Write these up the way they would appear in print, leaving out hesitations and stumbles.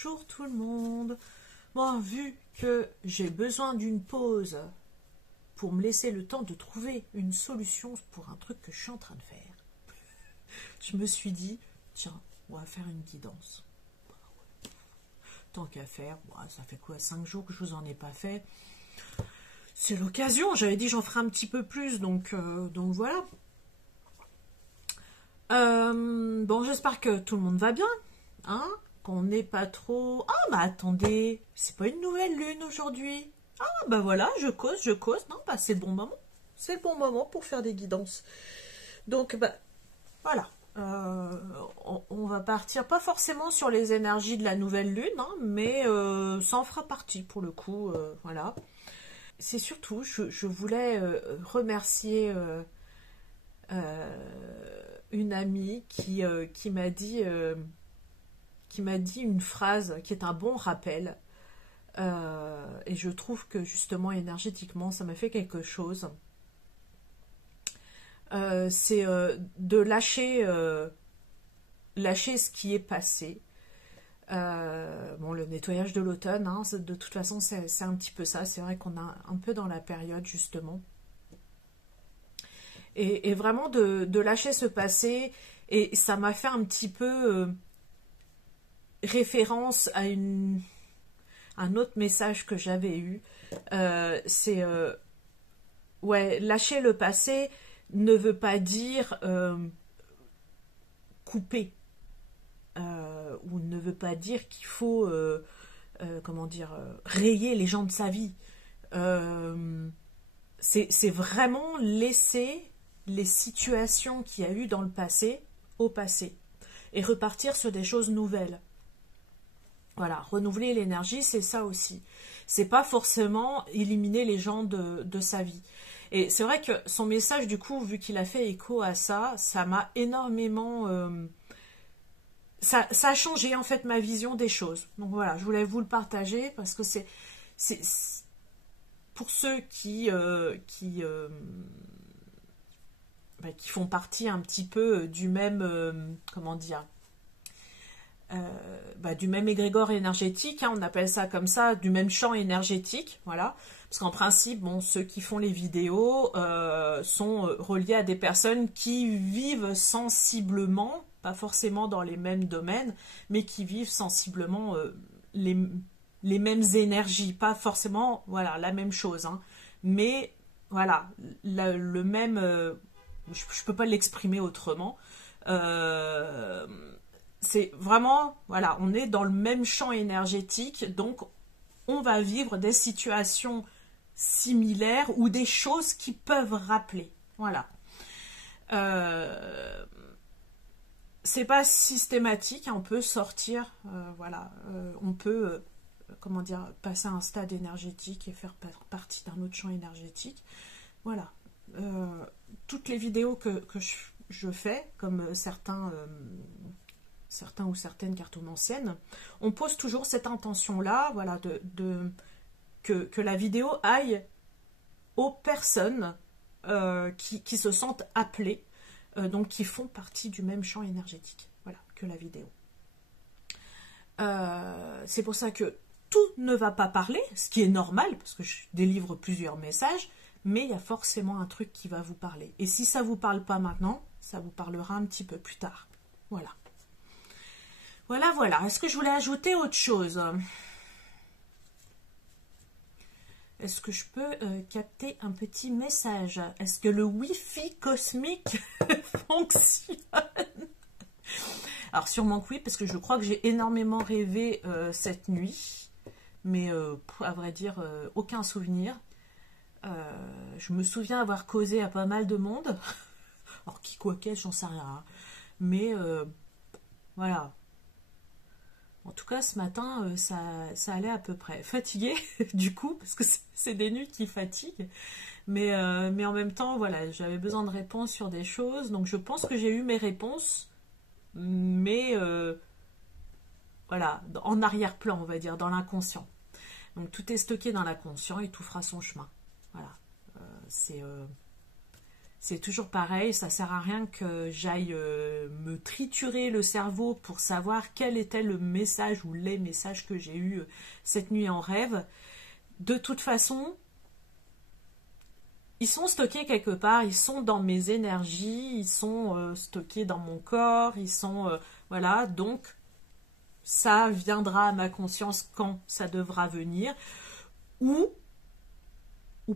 Bonjour tout le monde. Bon, vu que j'ai besoin d'une pause pour me laisser le temps de trouver une solution pour un truc que je suis en train de faire, je me suis dit, tiens, on va faire une guidance. Tant qu'à faire, ça fait quoi, 5 jours que je vous en ai pas fait. C'est l'occasion, j'avais dit j'en ferai un petit peu plus, donc voilà. Bon, j'espère que tout le monde va bien, hein, qu'on n'est pas trop... Ah, bah attendez, c'est pas une nouvelle lune aujourd'hui. Ah, bah voilà, je cause, non, bah c'est le bon moment. C'est le bon moment pour faire des guidances. Donc, bah, voilà. On va partir, pas forcément sur les énergies de la nouvelle lune, hein, mais ça en fera partie pour le coup, voilà. C'est surtout, je voulais remercier une amie qui m'a dit une phrase qui est un bon rappel, et je trouve que justement énergétiquement ça m'a fait quelque chose. C'est de lâcher ce qui est passé. Bon, le nettoyage de l'automne, hein, de toute façon c'est un petit peu ça. C'est vrai qu'on a un peu dans la période justement, et vraiment de lâcher ce passé. Et ça m'a fait un petit peu référence à un autre message que j'avais eu. C'est ouais, lâcher le passé ne veut pas dire couper, ou ne veut pas dire qu'il faut comment dire, rayer les gens de sa vie. C'est vraiment laisser les situations qu'il y a eu dans le passé au passé et repartir sur des choses nouvelles. Voilà, renouveler l'énergie, c'est ça aussi. C'est pas forcément éliminer les gens de sa vie. Et c'est vrai que son message, du coup, vu qu'il a fait écho à ça, ça m'a énormément... ça a changé, en fait, ma vision des choses. Donc voilà, je voulais vous le partager parce que c'est pour ceux qui font partie un petit peu du même... comment dire, du même égrégore énergétique, hein, on appelle ça comme ça, du même champ énergétique, voilà. Parce qu'en principe, bon, ceux qui font les vidéos sont reliés à des personnes qui vivent sensiblement, pas forcément dans les mêmes domaines, mais qui vivent sensiblement les mêmes énergies, pas forcément, voilà, la même chose, hein, mais voilà, le même, je peux pas l'exprimer autrement. C'est vraiment, voilà, on est dans le même champ énergétique, donc on va vivre des situations similaires ou des choses qui peuvent rappeler. Voilà. C'est pas systématique, hein, on peut sortir, voilà, on peut, comment dire, passer à un stade énergétique et faire partie d'un autre champ énergétique. Voilà. Toutes les vidéos que je fais, comme certains ou certaines cartomanciennes, on pose toujours cette intention-là, voilà, que la vidéo aille aux personnes qui se sentent appelées, donc qui font partie du même champ énergétique, voilà, que la vidéo. C'est pour ça que tout ne va pas parler, ce qui est normal, parce que je délivre plusieurs messages, mais il y a forcément un truc qui va vous parler. Et si ça ne vous parle pas maintenant, ça vous parlera un petit peu plus tard. Voilà. Voilà. Est-ce que je voulais ajouter autre chose? Est-ce que je peux capter un petit message? Est-ce que le Wi-Fi cosmique fonctionne? Alors sûrement que oui, parce que je crois que j'ai énormément rêvé cette nuit. Mais à vrai dire, aucun souvenir. Je me souviens avoir causé à pas mal de monde. Alors qui quoi qu'est, j'en sais rien. Hein. Mais voilà. En tout cas, ce matin, ça allait à peu près. Fatiguée, du coup, parce que c'est des nuits qui fatiguent. Mais en même temps, voilà, j'avais besoin de réponses sur des choses. Donc, je pense que j'ai eu mes réponses. Mais, voilà, en arrière-plan, on va dire, dans l'inconscient. Donc, tout est stocké dans l'inconscient et tout fera son chemin. Voilà. C'est toujours pareil, ça sert à rien que j'aille me triturer le cerveau pour savoir quel était le message ou les messages que j'ai eus cette nuit en rêve. De toute façon, ils sont stockés quelque part, ils sont dans mes énergies, ils sont stockés dans mon corps, ils sont... voilà, donc ça viendra à ma conscience quand ça devra venir, ou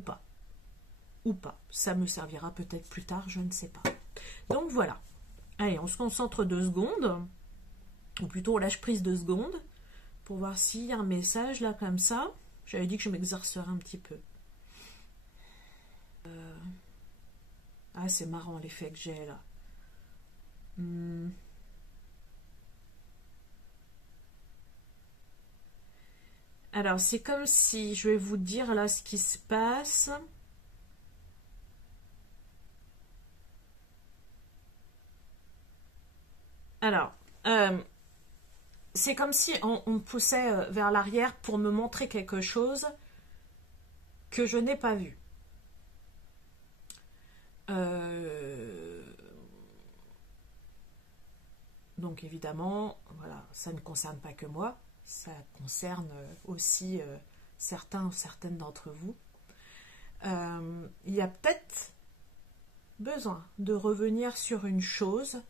pas. Ou pas. Ça me servira peut-être plus tard, je ne sais pas. Donc voilà. Allez, on se concentre 2 secondes, ou plutôt on lâche prise 2 secondes, pour voir s'il y a un message là comme ça. J'avais dit que je m'exercerais un petit peu. Ah, c'est marrant l'effet que j'ai là. Alors, c'est comme si, je vais vous dire là ce qui se passe. Alors, c'est comme si on me poussait vers l'arrière pour me montrer quelque chose que je n'ai pas vu. Donc évidemment, voilà, ça ne concerne pas que moi, ça concerne aussi certains ou certaines d'entre vous. Il y a peut-être besoin de revenir sur une chose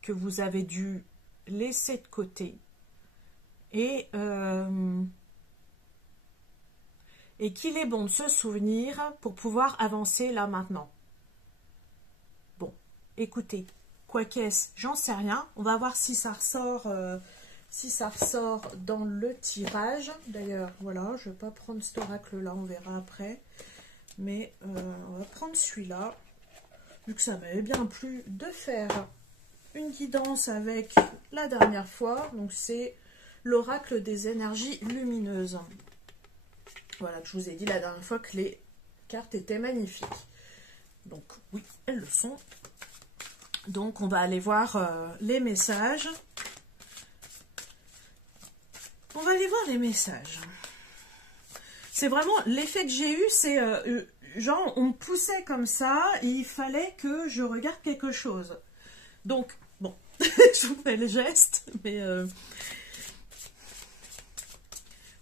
que vous avez dû laisser de côté et qu'il est bon de se souvenir pour pouvoir avancer là maintenant. Bon, écoutez, quoi qu'est-ce, j'en sais rien. On va voir si ça ressort, dans le tirage. D'ailleurs, voilà, je ne vais pas prendre cet oracle-là, on verra après. Mais on va prendre celui-là, vu que ça m'avait bien plu de faire une guidance avec la dernière fois. Donc c'est l'oracle des énergies lumineuses. Voilà, que je vous ai dit la dernière fois que les cartes étaient magnifiques. Donc oui, elles le sont. Donc on va aller voir les messages. On va aller voir les messages. C'est vraiment l'effet que j'ai eu, c'est genre on me poussait comme ça et il fallait que je regarde quelque chose. Donc bon, je vous fais le geste, mais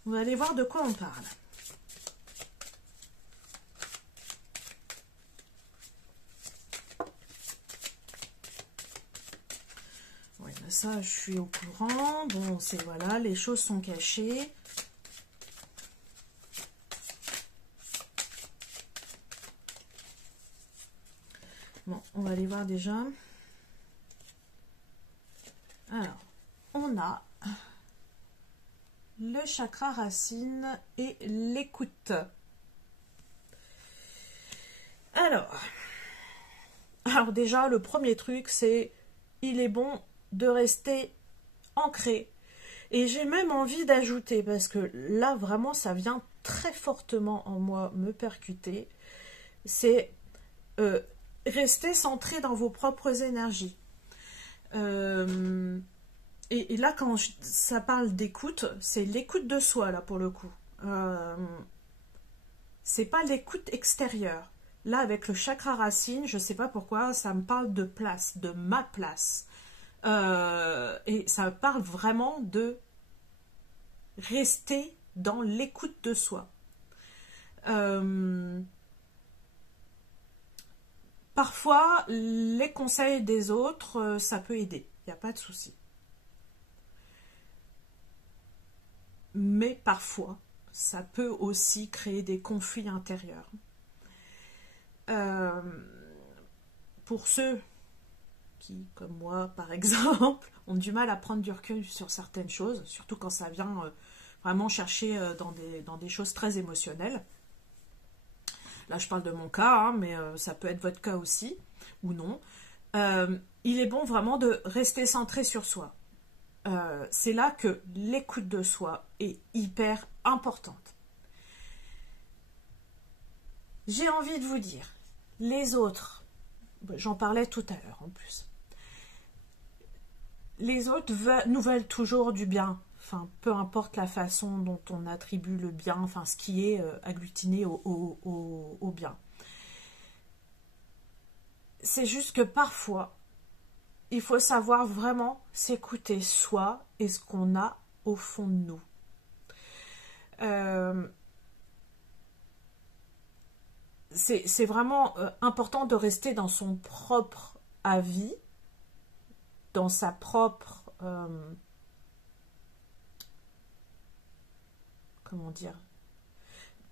on va aller voir de quoi on parle. Oui, ben ça, je suis au courant. Bon, c'est voilà, les choses sont cachées. Bon, on va aller voir déjà. Alors, on a le chakra racine et l'écoute. Alors déjà, le premier truc, c'est il est bon de rester ancré. Et j'ai même envie d'ajouter, parce que là, vraiment, ça vient très fortement en moi me percuter, c'est rester centré dans vos propres énergies. Et là, quand ça parle d'écoute, c'est l'écoute de soi, là, pour le coup. C'est pas l'écoute extérieure. Là, avec le chakra racine, je sais pas pourquoi, ça me parle de place, de ma place. Et ça parle vraiment de rester dans l'écoute de soi. Parfois, les conseils des autres, ça peut aider. Il n'y a pas de souci. Mais parfois, ça peut aussi créer des conflits intérieurs. Pour ceux qui, comme moi par exemple, ont du mal à prendre du recul sur certaines choses, surtout quand ça vient vraiment chercher dans des choses très émotionnelles. Là, je parle de mon cas, hein, mais ça peut être votre cas aussi, ou non. Il est bon vraiment de rester centré sur soi. C'est là que l'écoute de soi est hyper importante. J'ai envie de vous dire, les autres, j'en parlais tout à l'heure en plus, les autres nous veulent toujours du bien, enfin, peu importe la façon dont on attribue le bien, enfin, ce qui est agglutiné au bien. c'est juste que parfois, il faut savoir vraiment s'écouter soi et ce qu'on a au fond de nous. C'est vraiment important de rester dans son propre avis, dans sa propre... comment dire?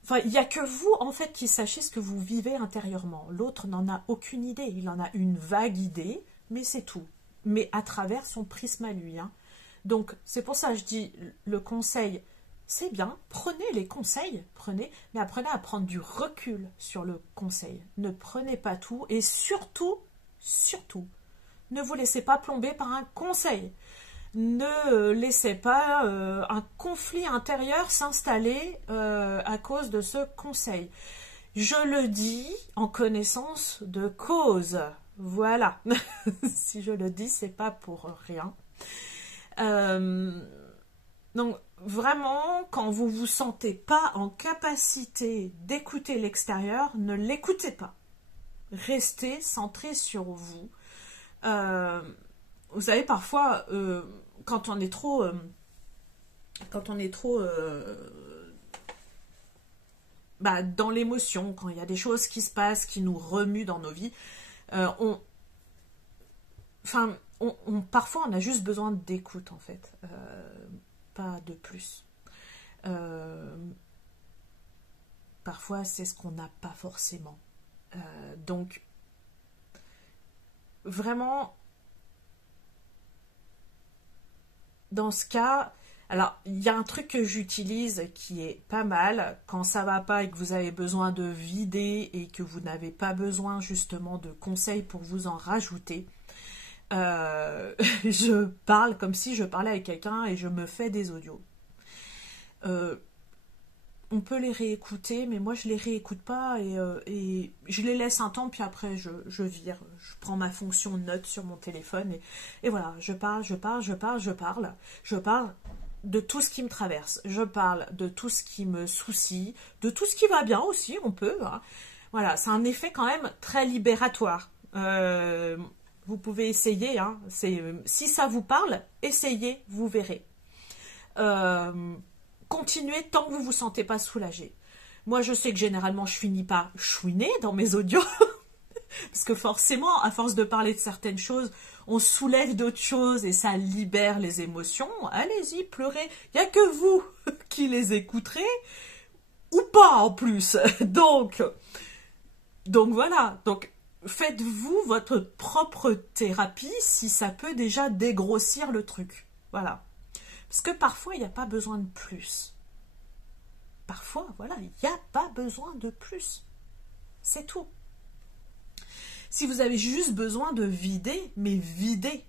Enfin, il n'y a que vous, en fait, qui sachez ce que vous vivez intérieurement. L'autre n'en a aucune idée. Il en a une vague idée, mais c'est tout. Mais à travers son prisme à lui. Hein. Donc, c'est pour ça que je dis, le conseil, c'est bien. Prenez les conseils, mais apprenez à prendre du recul sur le conseil. Ne prenez pas tout. Et surtout, ne vous laissez pas plomber par un conseil. Ne laissez pas un conflit intérieur s'installer à cause de ce conseil. Je le dis en connaissance de cause. Voilà. Si je le dis, c'est pas pour rien. Donc, vraiment, quand vous vous sentez pas en capacité d'écouter l'extérieur, ne l'écoutez pas. Restez centré sur vous. Vous savez, parfois, quand on est trop dans l'émotion, quand il y a des choses qui se passent, qui nous remuent dans nos vies, parfois on a juste besoin d'écoute, en fait, pas de plus. Parfois, c'est ce qu'on n'a pas forcément. Donc, vraiment, dans ce cas, alors il y a un truc que j'utilise qui est pas mal quand ça va pas et que vous avez besoin de vider et que vous n'avez pas besoin justement de conseils pour vous en rajouter. Je parle comme si je parlais avec quelqu'un et je me fais des audios. On peut les réécouter, mais moi je les réécoute pas et je les laisse un temps, puis après je vire. Je prends ma fonction note sur mon téléphone et voilà, je parle de tout ce qui me traverse. Je parle de tout ce qui me soucie, de tout ce qui va bien aussi, on peut. Hein. Voilà, c'est un effet quand même très libératoire. Vous pouvez essayer, hein. Si ça vous parle, essayez, vous verrez. Continuez tant que vous ne vous sentez pas soulagé. Moi, je sais que généralement, je finis par chouiner dans mes audios. Parce que forcément, à force de parler de certaines choses, on soulève d'autres choses et ça libère les émotions. Allez-y, pleurez. Il n'y a que vous qui les écouterez. Ou pas, en plus. Donc voilà. Donc, faites-vous votre propre thérapie si ça peut déjà dégrossir le truc. Voilà. Parce que parfois, il n'y a pas besoin de plus. Parfois, voilà, il n'y a pas besoin de plus. C'est tout. Si vous avez juste besoin de vider, mais videz.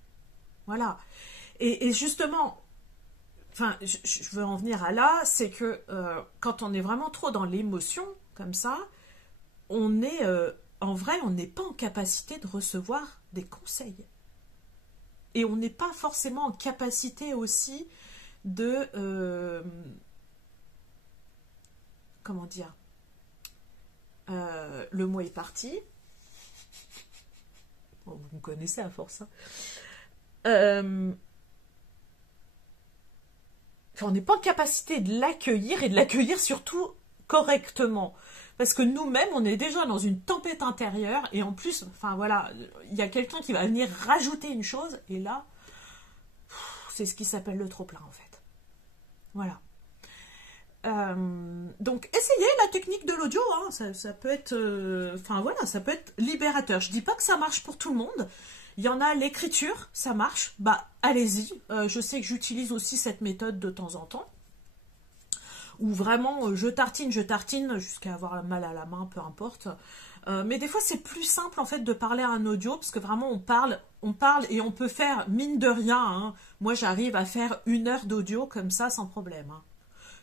Voilà. Et justement, enfin, je veux en venir à là, c'est que quand on est vraiment trop dans l'émotion, comme ça, on est, en vrai, on n'est pas en capacité de recevoir des conseils. Et on n'est pas forcément en capacité aussi de comment dire, le mot est parti. Oh, vous me connaissez à force. Hein. On n'est pas en capacité de l'accueillir et de l'accueillir surtout correctement. Parce que nous-mêmes, on est déjà dans une tempête intérieure et en plus, enfin voilà, il y a quelqu'un qui va venir rajouter une chose et là, c'est ce qui s'appelle le trop-plein en fait. Voilà. Donc essayez la technique de l'audio, hein. Ça peut être, enfin voilà, ça peut être libérateur. Je dis pas que ça marche pour tout le monde. Il y en a l'écriture, ça marche. Bah allez-y. Je sais que j'utilise aussi cette méthode de temps en temps. Où vraiment je tartine jusqu'à avoir mal à la main, peu importe. Mais des fois c'est plus simple en fait de parler à un audio parce que vraiment on parle et on peut faire mine de rien. Hein. Moi j'arrive à faire 1 heure d'audio comme ça sans problème. Hein.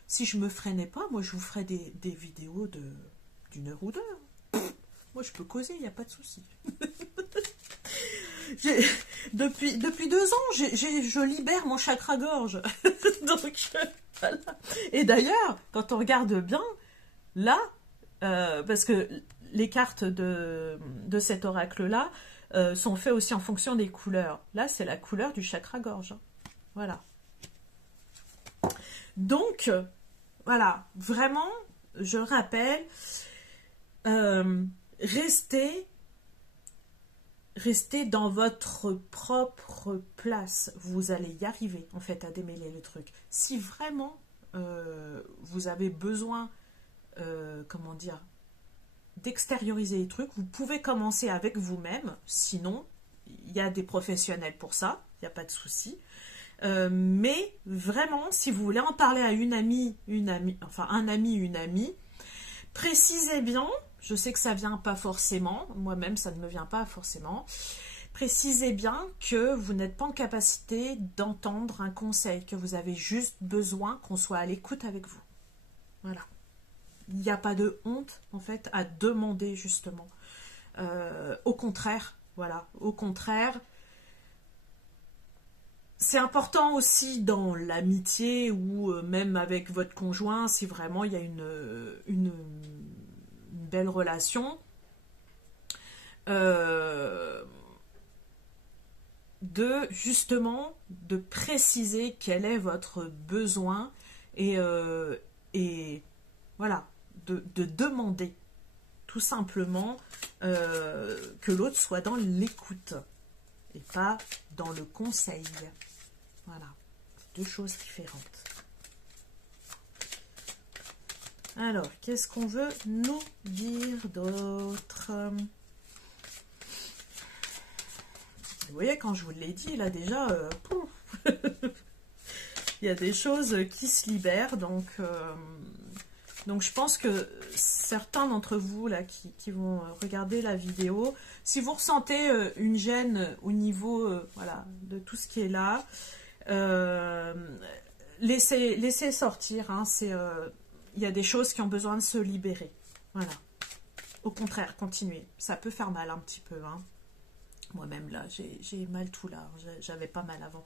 Si je me freinais pas, moi je vous ferais des vidéos d'1 heure ou 2. Moi je peux causer, il n'y a pas de souci. Depuis 2 ans, je libère mon chakra-gorge. Donc, voilà. Et d'ailleurs, quand on regarde bien, là, parce que les cartes de cet oracle-là sont faites aussi en fonction des couleurs. Là, c'est la couleur du chakra-gorge. Voilà. Donc, voilà, vraiment, je rappelle, restez dans votre propre place. Vous allez y arriver, en fait, à démêler les trucs. Si vraiment vous avez besoin, comment dire, d'extérioriser les trucs, vous pouvez commencer avec vous-même. Sinon, il y a des professionnels pour ça, il n'y a pas de souci. Mais vraiment, si vous voulez en parler à un ami, une amie, précisez bien, je sais que ça vient pas forcément, moi-même ça ne me vient pas forcément, précisez bien que vous n'êtes pas en capacité d'entendre un conseil, que vous avez juste besoin qu'on soit à l'écoute avec vous. Voilà. Il n'y a pas de honte, en fait, à demander, justement. Au contraire, voilà, au contraire, c'est important aussi dans l'amitié ou même avec votre conjoint, si vraiment il y a une belle relation, de préciser quel est votre besoin et voilà, de demander tout simplement que l'autre soit dans l'écoute et pas dans le conseil. Voilà, deux choses différentes. Alors, qu'est-ce qu'on veut nous dire d'autre? Vous voyez, quand je vous l'ai dit, là déjà, il y a des choses qui se libèrent, donc je pense que certains d'entre vous là qui vont regarder la vidéo, si vous ressentez une gêne au niveau voilà, de tout ce qui est là, laissez sortir, hein, il y a des choses qui ont besoin de se libérer. Voilà. Au contraire, continuez. Ça peut faire mal un petit peu, hein. Moi-même, là, j'ai mal tout là. J'avais pas mal avant.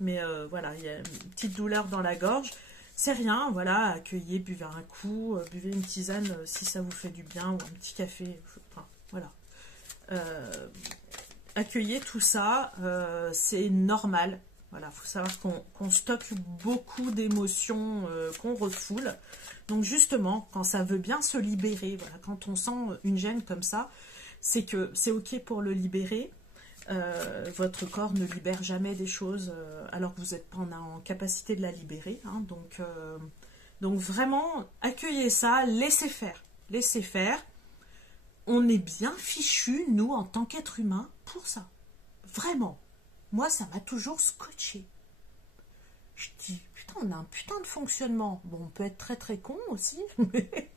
Mais voilà, il y a une petite douleur dans la gorge. C'est rien, voilà, accueillez, buvez un coup, buvez une tisane si ça vous fait du bien, ou un petit café. Enfin, voilà. Accueillez tout ça, c'est normal. Voilà, il faut savoir qu'on stocke beaucoup d'émotions qu'on refoule. Donc justement, quand ça veut bien se libérer, voilà, quand on sent une gêne comme ça, c'est que c'est ok pour le libérer. Votre corps ne libère jamais des choses alors que vous n'êtes pas en capacité de la libérer. Hein, donc vraiment, accueillez ça, laissez faire. Laissez faire. On est bien fichu, nous, en tant qu'être humain, pour ça. Vraiment. Moi, ça m'a toujours scotché. Je dis, putain, on a un putain de fonctionnement. Bon, on peut être très très con aussi, mais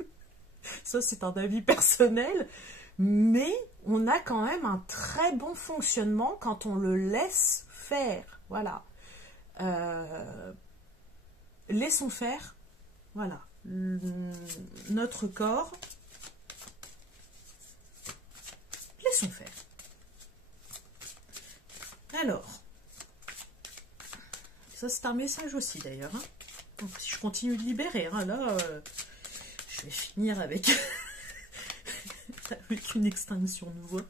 ça c'est un avis personnel. Mais on a quand même un très bon fonctionnement quand on le laisse faire. Voilà. Laissons faire. Voilà. Notre corps. Laissons faire. Alors. Ça, c'est un message aussi, d'ailleurs. Hein. Donc, si je continue de libérer, hein, là, je vais finir avec... avec une extinction de voix.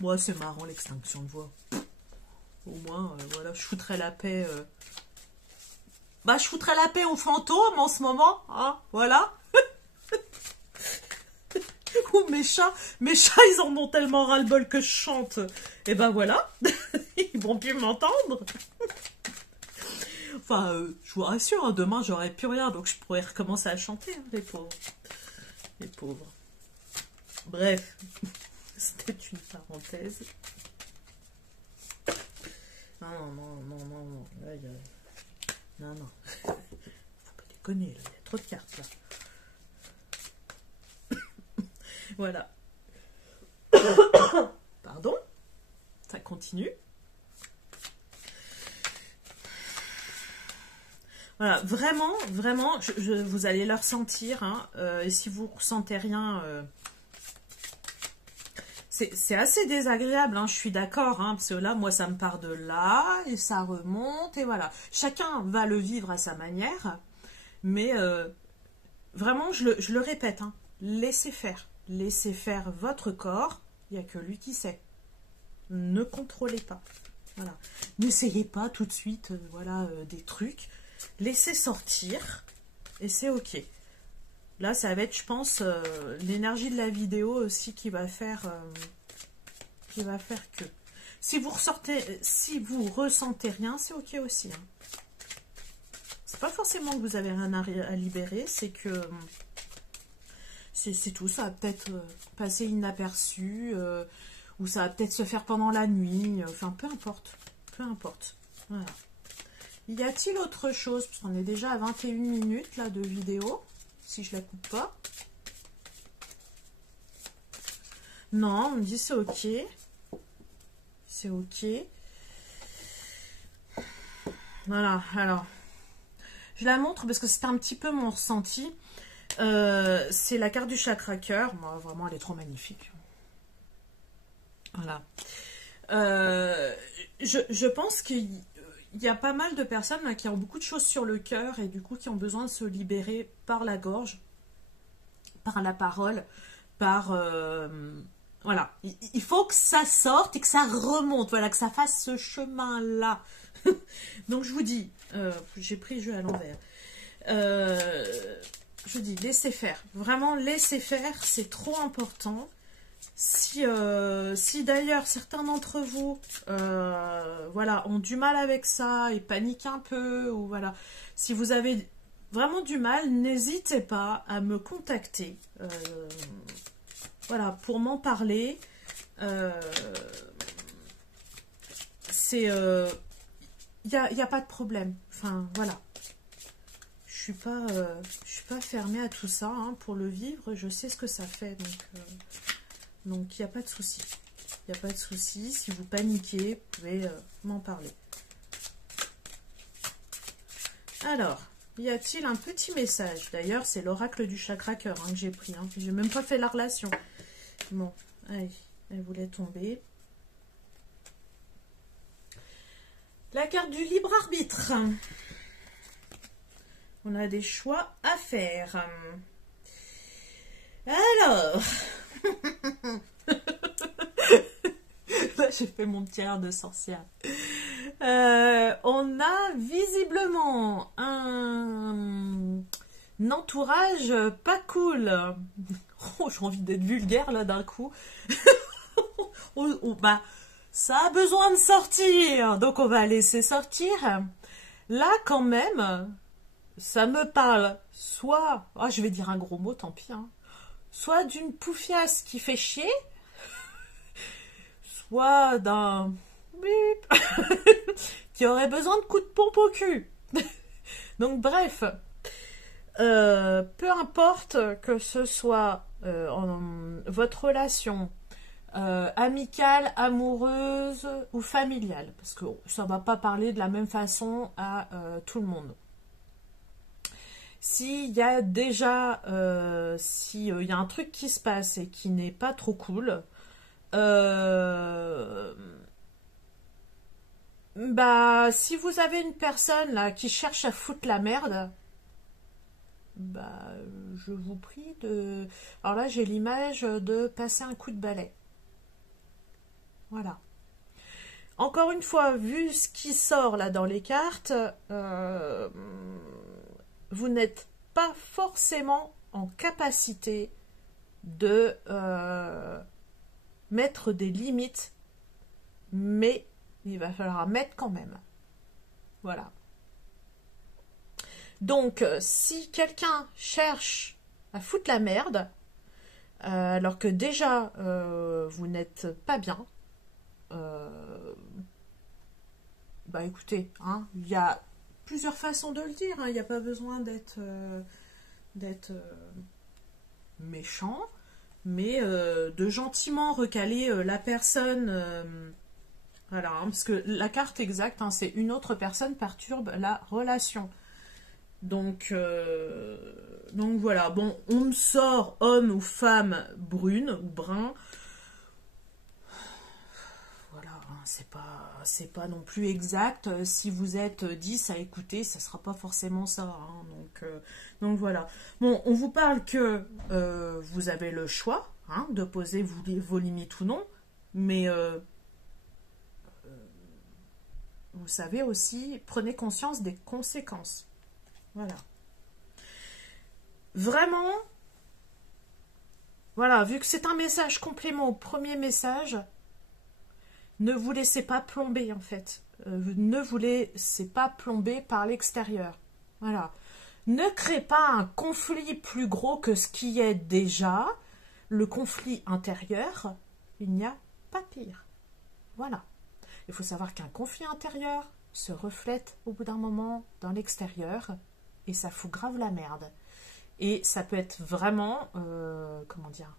Moi, c'est marrant, l'extinction de voix. Au moins, voilà, je foutrais la paix... Bah, je foutrais la paix aux fantômes en ce moment, hein, voilà. Ou mes chats, ils en ont tellement ras-le-bol que je chante. Et ben voilà, ils vont plus m'entendre. Enfin, je vous rassure, hein, demain, j'aurai plus rien, donc je pourrais recommencer à chanter, hein, les pauvres. Les pauvres. Bref, c'était une parenthèse. Non. Là, non. Faut pas déconner, là. Il y a trop de cartes, là. Voilà. Pardon. Ça continue. Voilà, vraiment, vous allez le ressentir. Hein, et si vous ne ressentez rien... c'est assez désagréable, hein, je suis d'accord, hein, parce que là, moi, ça me part de là, et ça remonte, et voilà. Chacun va le vivre à sa manière, mais vraiment, je le répète, hein, laissez faire. laissez faire votre corps, il n'y a que lui qui sait. Ne contrôlez pas. Voilà. N'essayez pas tout de suite voilà, des trucs. Laissez sortir et c'est ok. Là, ça va être, je pense, l'énergie de la vidéo aussi qui va faire que. Si vous ressentez rien, c'est ok aussi. Hein. C'est pas forcément que vous avez rien à libérer, c'est que c'est tout. Ça va peut-être passer inaperçu, ou ça va peut-être se faire pendant la nuit. Enfin, peu importe. Peu importe. Voilà. Y a-t-il autre chose? Parce qu'on est déjà à 21 minutes là de vidéo. Si je la coupe pas. Non, on me dit c'est ok. C'est ok. Voilà, alors. Je la montre parce que c'est un petit peu mon ressenti. C'est la carte du chakra cœur. Moi, vraiment, elle est trop magnifique. Voilà. Je pense qu'il y a pas mal de personnes là, qui ont beaucoup de choses sur le cœur et du coup qui ont besoin de se libérer par la gorge, par la parole, par... voilà. Il faut que ça sorte et que ça remonte, voilà, que ça fasse ce chemin-là. Donc je vous dis, j'ai pris le jeu à l'envers. Je vous dis, laissez faire. Vraiment, laissez faire, c'est trop important. Si d'ailleurs certains d'entre vous voilà, ont du mal avec ça et paniquent un peu, ou voilà, si vous avez vraiment du mal, n'hésitez pas à me contacter voilà, pour m'en parler. C'est il n'y a pas de problème, enfin voilà, je suis pas fermée à tout ça, hein. Pour le vivre, je sais ce que ça fait, donc il n'y a pas de souci. Il n'y a pas de souci. Si vous paniquez, vous pouvez m'en parler. Alors, y a-t-il un petit message? D'ailleurs, c'est l'oracle du chakra cœur hein, que j'ai pris. Hein. J'ai même pas fait la relation. Bon, allez, elle voulait tomber. La carte du libre arbitre. On a des choix à faire. Alors... Là, j'ai fait mon petit air de sorcière. On a visiblement un entourage pas cool. Oh, j'ai envie d'être vulgaire là d'un coup. Bah, ça a besoin de sortir, donc on va laisser sortir. Là, quand même, ça me parle soit, oh, je vais dire un gros mot, tant pis, hein, soit d'une poufiasse qui fait chier, soit d'un bip qui aurait besoin de coups de pompe au cul. Donc bref, peu importe que ce soit votre relation amicale, amoureuse ou familiale, parce que ça ne va pas parler de la même façon à tout le monde. S'il y a déjà s'il y a un truc qui se passe et qui n'est pas trop cool, bah si vous avez une personne là qui cherche à foutre la merde, bah je vous prie de... Alors là j'ai l'image de passer un coup de balai. Voilà. Encore une fois, vu ce qui sort là dans les cartes, vous n'êtes pas forcément en capacité de mettre des limites, mais il va falloir mettre quand même. Voilà. Donc, si quelqu'un cherche à foutre la merde, alors que déjà vous n'êtes pas bien, bah écoutez, hein, il y a plusieurs façons de le dire, hein, il n'y a pas besoin d'être méchant, mais de gentiment recaler la personne, voilà, hein, parce que la carte exacte, hein, c'est une autre personne perturbe la relation. Donc voilà, bon, on me sort homme ou femme brune ou brun. Voilà, hein, c'est pas non plus exact. Si vous êtes 10 à écouter, ça sera pas forcément ça. Hein, donc voilà. Bon, on vous parle que vous avez le choix. hein, de poser vos limites ou non, mais vous savez aussi, prenez conscience des conséquences. Voilà. Vraiment, voilà, vu que c'est un message complément au premier message, ne vous laissez pas plomber en fait. Ne vous laissez pas plomber par l'extérieur. Voilà. Ne créez pas un conflit plus gros que ce qui est déjà. Le conflit intérieur, il n'y a pas pire. Voilà. Il faut savoir qu'un conflit intérieur se reflète au bout d'un moment dans l'extérieur et ça fout grave la merde. Et ça peut être vraiment, comment dire,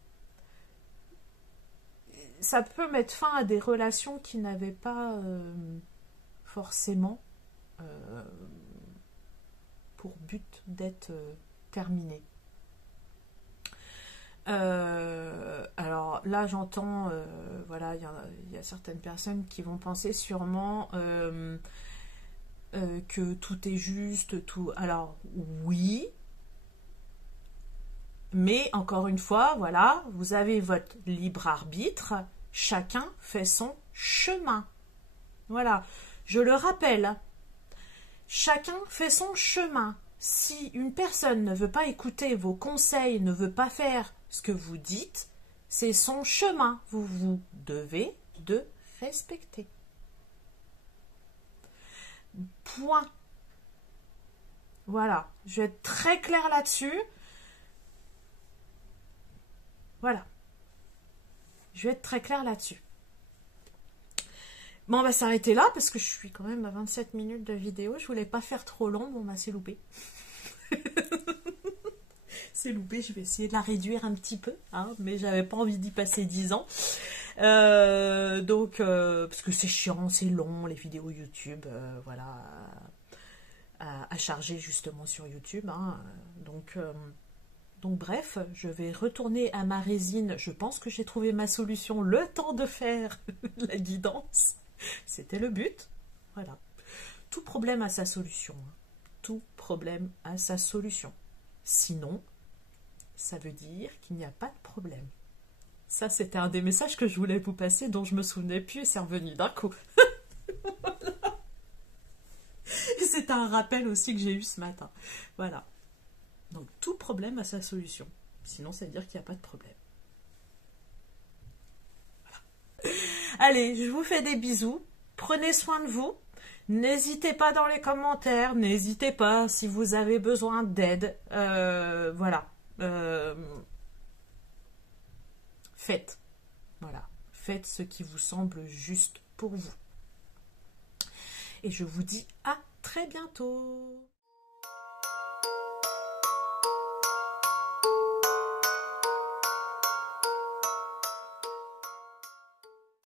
ça peut mettre fin à des relations qui n'avaient pas forcément pour but d'être terminées. Alors là j'entends, voilà, il y a certaines personnes qui vont penser sûrement que tout est juste, tout. Alors oui, mais encore une fois, voilà, vous avez votre libre arbitre, chacun fait son chemin. Voilà, je le rappelle, chacun fait son chemin. Si une personne ne veut pas écouter vos conseils, ne veut pas faire ce que vous dites, c'est son chemin. Vous devez de respecter. Point. Voilà, je vais être très claire là-dessus. Voilà. Je vais être très claire là-dessus. Bon, on va s'arrêter là parce que je suis quand même à 27 minutes de vidéo. Je voulais pas faire trop long. Bon, bah, c'est loupé. C'est loupé. Je vais essayer de la réduire un petit peu. Hein, mais j'avais pas envie d'y passer 10 ans. Donc, parce que c'est chiant, c'est long, les vidéos YouTube. Voilà. À charger justement sur YouTube. Hein, donc, bref, je vais retourner à ma résine. Je pense que j'ai trouvé ma solution. Le temps de faire la guidance. C'était le but. Voilà. Tout problème a sa solution. Tout problème a sa solution. Sinon, ça veut dire qu'il n'y a pas de problème. Ça, c'était un des messages que je voulais vous passer, dont je me souvenais plus et c'est revenu d'un coup. Voilà. Et c'est un rappel aussi que j'ai eu ce matin. Voilà. Donc, tout problème a sa solution. Sinon, ça veut dire qu'il n'y a pas de problème. Voilà. Allez, je vous fais des bisous. Prenez soin de vous. N'hésitez pas dans les commentaires. N'hésitez pas si vous avez besoin d'aide. Voilà. Faites. Voilà. Faites ce qui vous semble juste pour vous. Et je vous dis à très bientôt.